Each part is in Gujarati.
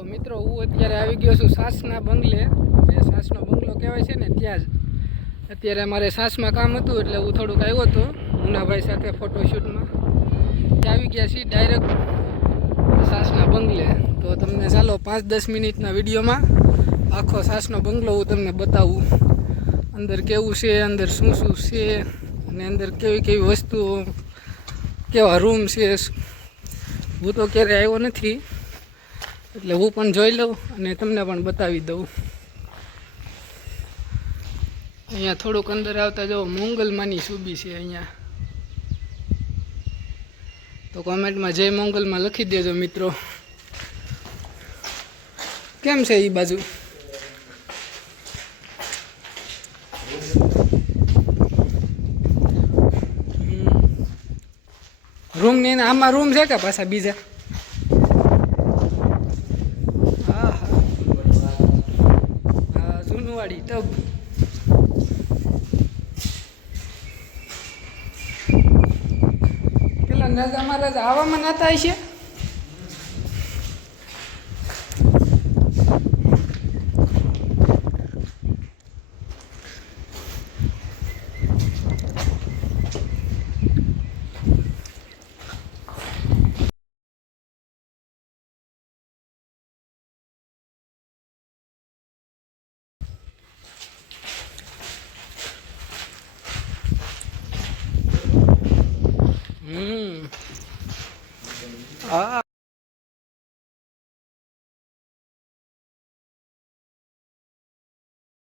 તો મિત્રો હું અત્યારે આવી ગયો છું સાસના બંગલે, જે સાસનો બંગલો કહેવાય છે ને ત્યાં જ. અત્યારે મારે સાસમાં કામ હતું એટલે હું થોડુંક આવ્યો હતો મુનાભાઈ સાથે ફોટોશૂટમાં. ત્યાં આવી ગયા છીએ ડાયરેક્ટ સાસના બંગલે. તો તમને ચાલો 5-10 મિનિટના વિડીયોમાં આખો સાસનો બંગલો હું તમને બતાવું. અંદર કેવું છે, અંદર શું શું છે અને અંદર કેવી કેવી વસ્તુઓ, કેવા રૂમ છે. હું તો ક્યારે આવ્યો નથી એટલે હું પણ જોઈ લઉં અને તમને પણ બતાવી દઉં. અહીંયા થોડુંક અંદર આવતા જો મોંગલમાની સુબી છે અહીંયા. તો કોમેન્ટમાં જય મોંગલમાં લખી દેજો મિત્રો. કેમ છે એ બાજુ? રૂમ ની આમાં રૂમ છે કે પાછા બીજા? હા હા હા, જૂનવાડી ટબ. પેલા નજા મહારાજ આવામાં નાતા છે. હા,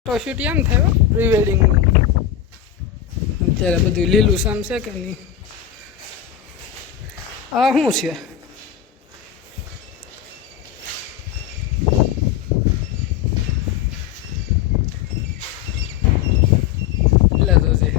ફોટોશૂટ એમ થયો પ્રી વેડિંગનું. અત્યારે બધું લીલું સામ છે કે નહીં? આ શું છે? પેલા જોજે.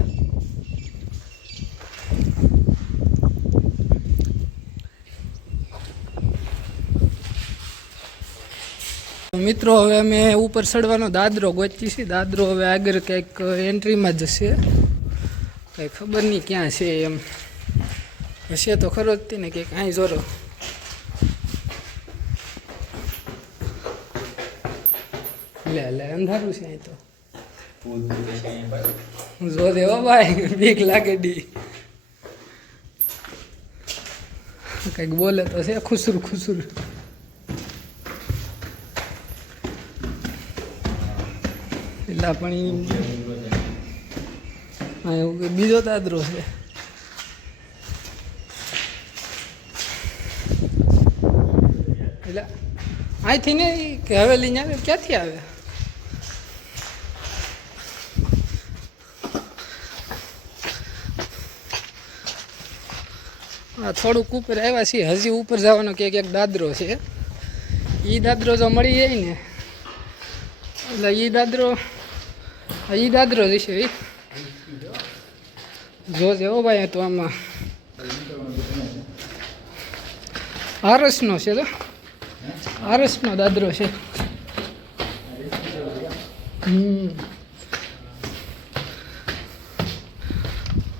મિત્રો હવે અમે ઉપર ચડવાનો દાદરો ગોચી છીએ. દાદરો હવે આગળ કંઈક એન્ટ્રીમાં જશે, કંઈ ખબર નહીં ક્યાં છે એમ. હશે તો ખરો જ ને કે કાંઈ જોરો. લે લે અંધારું છે અહીં તો. જો દેવો ભાઈ, બીક લાગે ડી. કંઈક બોલે તો છે ખુસુર ખુસુર. પેલા પણ એવું બીજો દાદરો છે. એટલે અહીંથી ને કે હવેલી ને આવે, ક્યાંથી આવે? હા, થોડુંક ઉપર આવ્યા છીએ. હજી ઉપર જવાનો ક્યાંક દાદરો છે. એ દાદરો જો મળી જાય ને એટલે એ દાદરો જશે. જોજે હો ભાઈ. તો આમાં આરસનો છે, તો આરસનો દાદરો છે.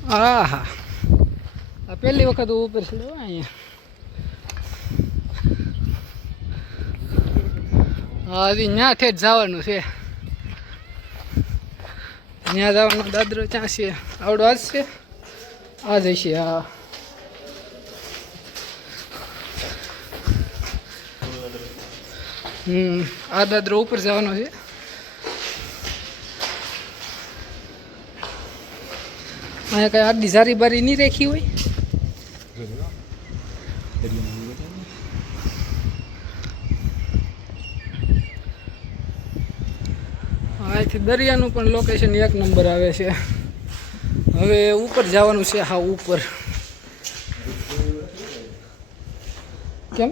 હા હા, આ પહેલી વખત હું ઉપર ચડ્યો અહીંયા. હા, હજી ત્યાં ઠેઠ જવાનું છે. ત્યાં જવાનો દાદરો ક્યાં છે? આવડો આજ છે, આ જ છે. હા, આ દાદરો ઉપર જવાનો છે. અહીંયા કઈ આડી જારી બારી નહીં રાખી હોય. અહીંથી દરિયાનું પણ લોકેશન 1 નંબર આવે છે. હવે ઉપર જવાનું છે. હા, ઉપર કેમ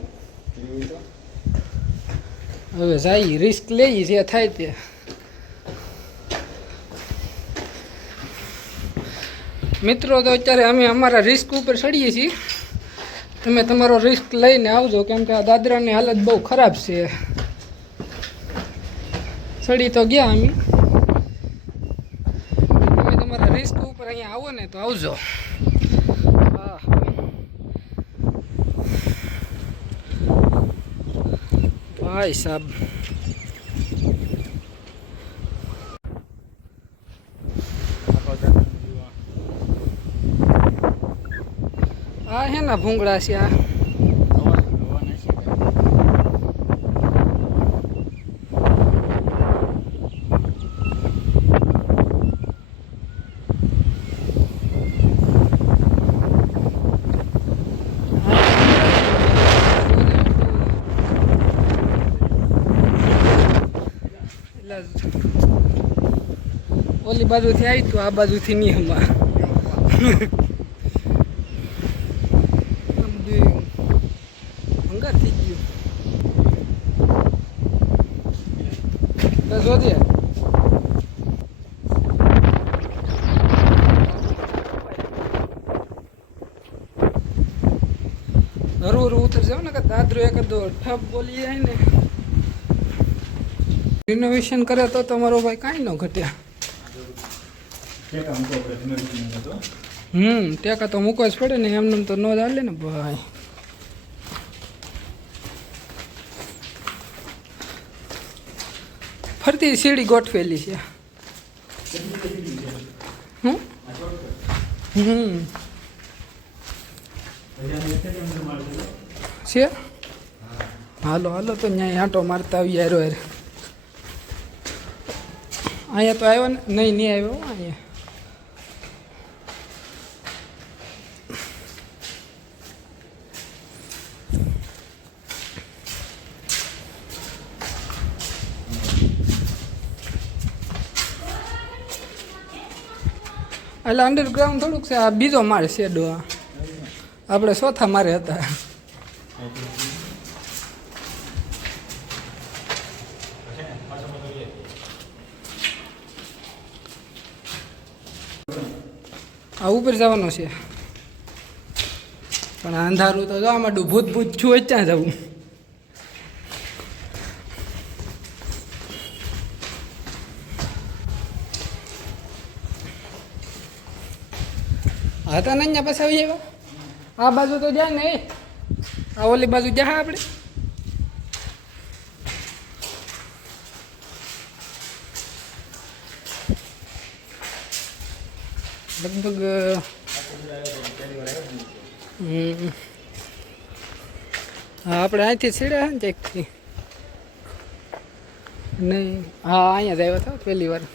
હવે જાય, રિસ્ક લઈ જે થાય તે. મિત્રો તો અત્યારે અમે અમારા રિસ્ક ઉપર ચડીએ છીએ. તમે તમારો રિસ્ક લઈને આવજો, કેમ કે આ દાદરાની હાલત બહુ ખરાબ છે. ચડી તો ગયા અમે. તમે તમારા રિસ્ક ઉપર અહીંયા આવો ને તો આવજો. હા, ભાઈ સાહેબ આ હે ના ભૂંગળા છે આ ઓલી બાજુથી આવી તું આ બાજુથી નહીં હમણાં હંગા થઈ ગયું બસ વધે હરું હરું ઉતર જાવ ને કે દાદરો એકાદો ઠપ બોલી જાય ને રિનોવેશન કરે તો તમારો ભાઈ કાંઈ ન ઘટ્યા ટેકા તો મૂકવા જ પડે ને એમને તો ન ચાલે ને ભાઈ ફરતી સીડી ગોઠવેલી છે છે હાલો હાલો તો ત્યાં આંટો મારતા આવી યાર યાર અહીંયા તો આવ્યો ને નહીં આવ્યો અહીંયા એટલે અંડરગ્રાઉન્ડ થોડુંક છે આ બીજો માળ છે ડો આપણે ચોથા મારે હતા આ ઉપર જવાનું છે પણ અંધારું તો જવા માંડું ભૂત ભૂત છું ત્યાં જવું હતા ને અહીંયા પાસે આવી આવ્યા આ બાજુ તો જાય ને આ ઓલી બાજુ જા આપણે લગભગ હા આપણે અહીંથી સીડ્યા ને ચેકથી નહીં હા અહીંયા જ આવ્યા હતા પહેલી વાર